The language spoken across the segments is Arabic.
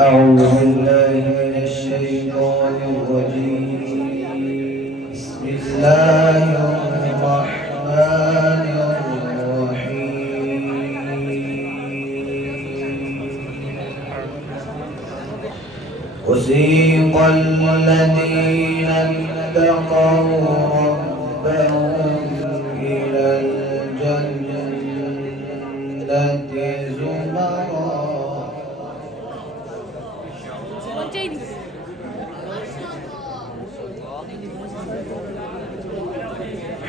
أعوذ بالله من الشيطان الرجيم. بسم الله الرحمن الرحيم. وسيق الذين اتقوا ربهم إلى الجنة زمرا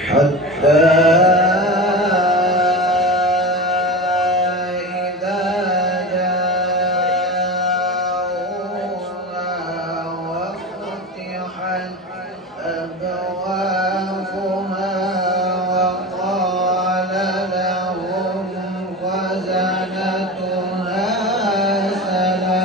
حتى إذا جاءوها وفتحت أبوابها وقال لهم خزنتها سلام.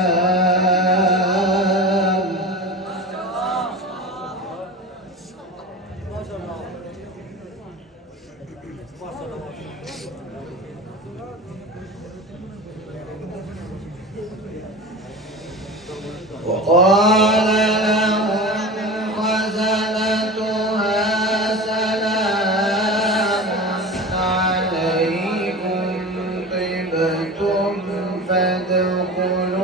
وقال لهم خزنتها سلام عليكم طبتم فادخلوها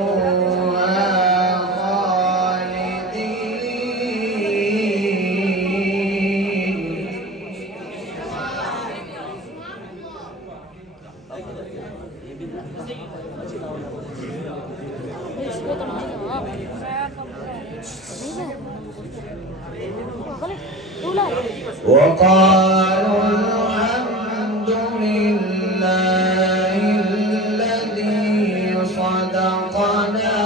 خالدين. وقالوا الحمد لله الذي صدقنا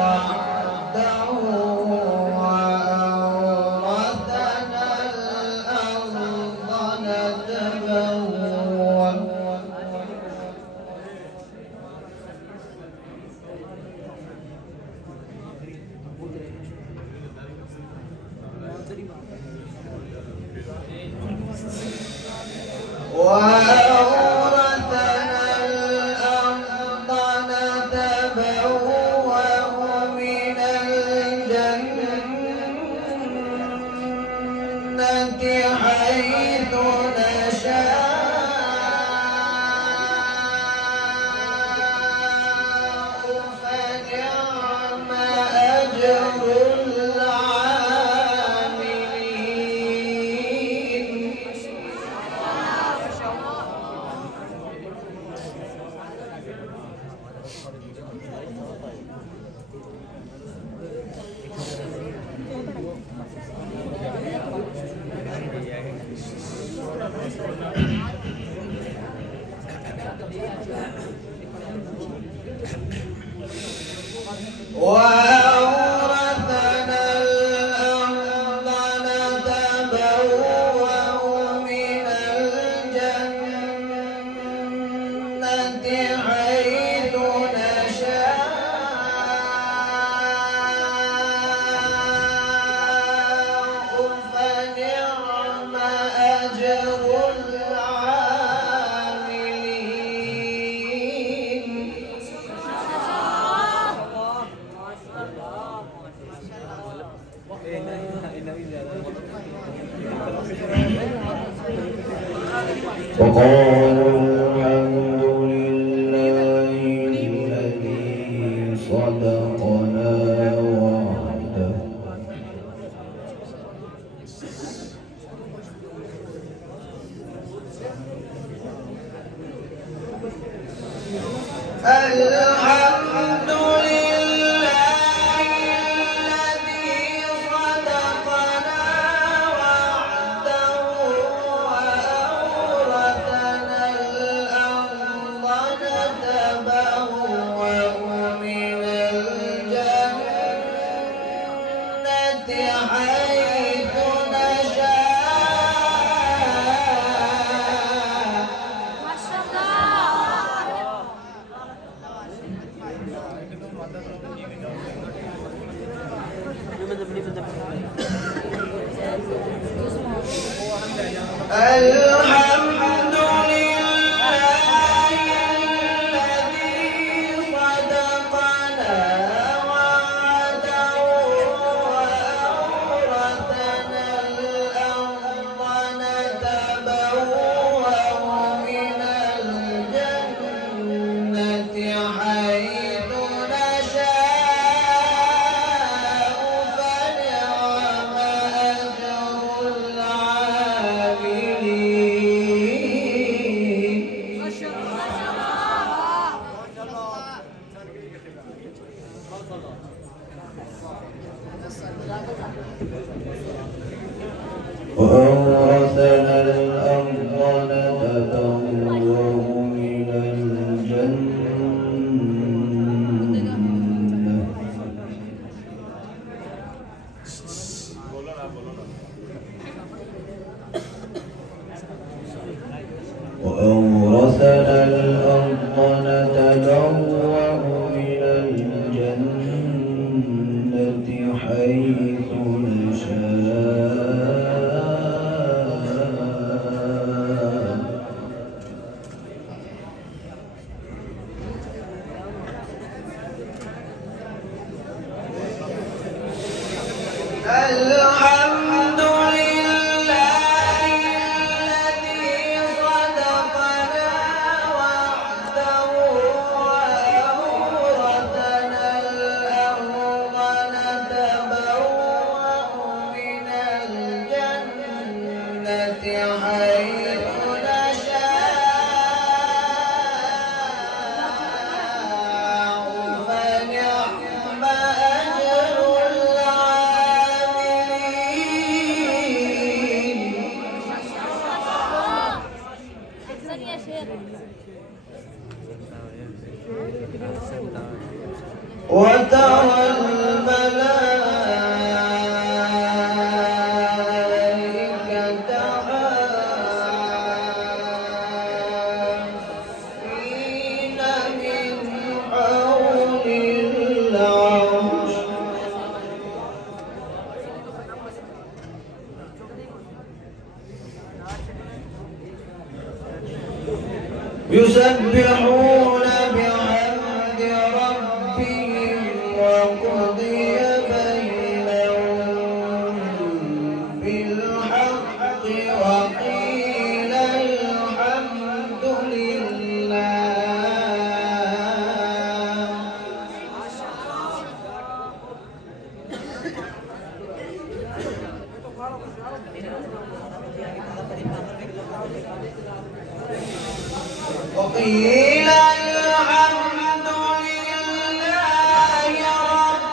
وعده وأورثنا الأرض نتبوأ وأورثنا الأرض نتبوأ من الجنة حيث نشاء فنعم أجر العاملين. وأورثنا الأرض نتبوأ من الجنة حيث نشاء فنعم أجر العاملين. وقالوا الحمد لله الذي صدقنا وعده الحمد لله الذي صدقنا وعده وأورثنا الأرض نتبوأ من الجنة حيث نشاء. ما شاء الحمد لله الذي صدقنا وأورثنا الأرض نتبوأ من الجنة وأورثنا الأرض نتبوأ من الجنة حيث نشاء الحمد لله الذي صدقنا وعده وأورثنا الأرض نتبوأ من الجنة حيث وترى الملائكة حافين من حول العرش يسبحون بحمد ربهم وقضي بينهم بالحق وقيل الحمد لله وقيل الحمد لله رب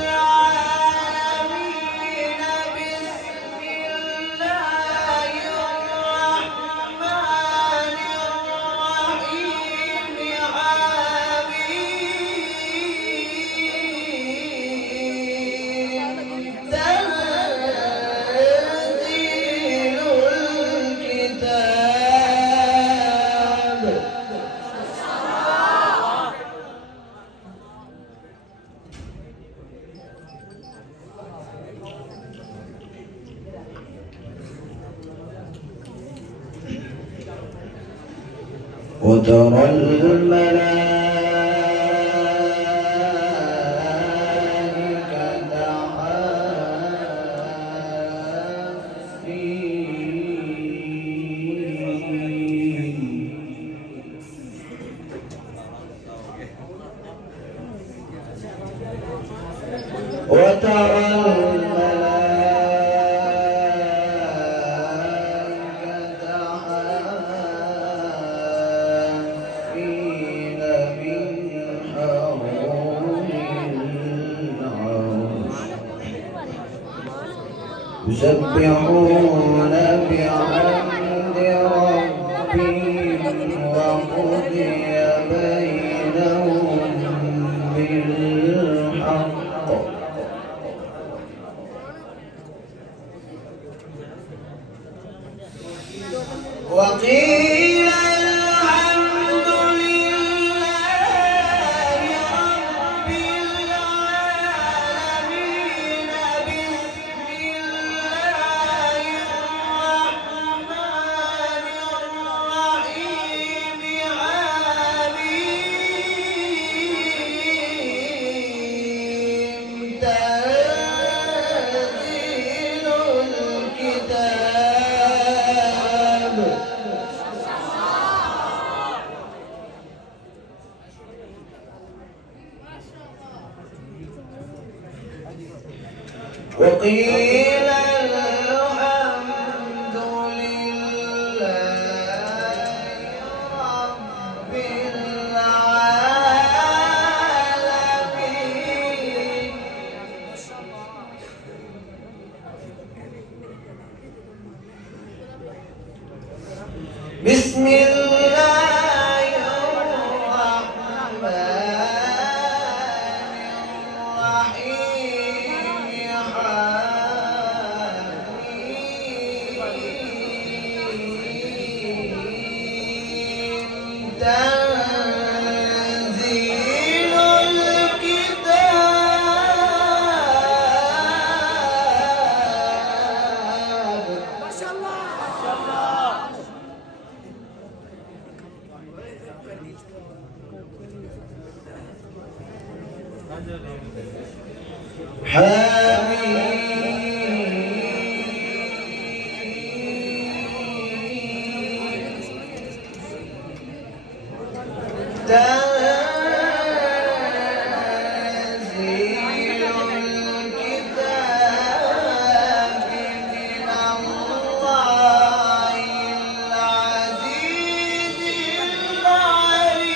العالمين بسم الله الرحمن الرحيم آمين تنزيل الكتاب وترى الملائكة حافين وترى الملائكة حافين من حول العرش يسبحون بحمد ربهم وقضي بينهم بالحق وقيل الحمد لله رب العالمين بسم الله الرحمن الرحيم آمين تنزيل الكتاب وقيل الحمد لله رب العالمين بسم الله الرحمن الرحيم تنزيل الكتاب ما شاء الله تنزيل الكتاب من الله العزيز العليم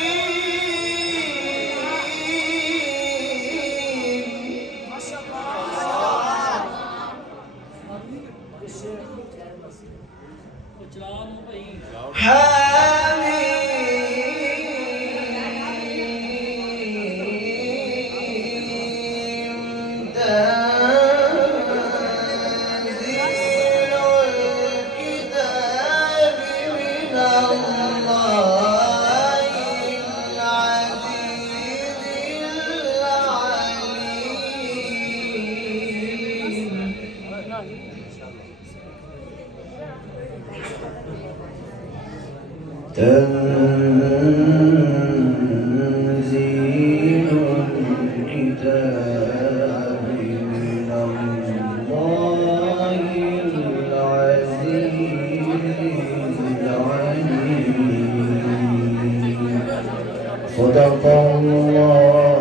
ما شاء تنزيل الكتاب من الله العزيز العليم صدق الله